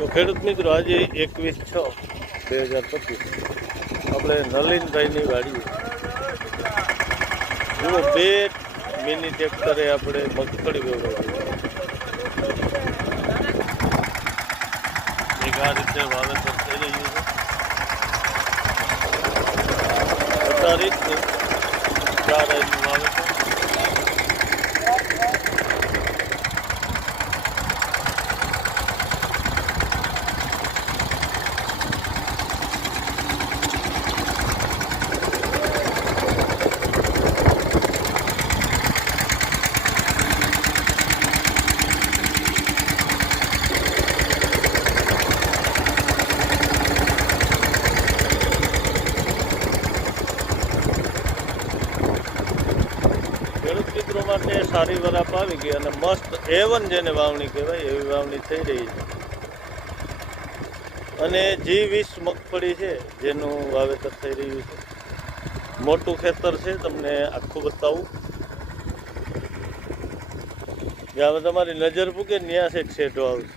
તો ખેડૂત મિત્રો આજે 21/6/2025 આપણે નલિનભાઈની વાડીએ જુઓ 2 મિની ટ્રેક્ટરે આપણે મગફળી વેવડાવી એક આ રીતે વાવેતર થઈ રહ્યું છે 4 રીતનું 4 રીતનું વાવેતર મિત્રો માટે સારી વરાપ આવી ગઈ અને મસ્ત A1 જેને વાવણી કહેવાય એવી વાવણી થઈ રહી છે અને G20 મગફળી છે જેનું વાવેતર થઈ રહ્યું છે મોટું ખેતર છે તમને આખું બતાવું જ્યાં તમારી નજર પૂકે ત્યાં છે શેઢો આવશે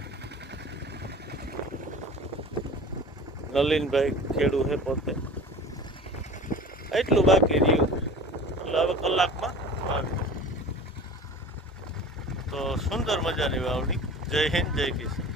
નલિનભાઈ ખેડૂ છે પોતે એટલું બાકી રહ્યું એટલે હવે કલાકમાં તો સુંદર મજાની વાવણી જય હિન્દ જય કિસાન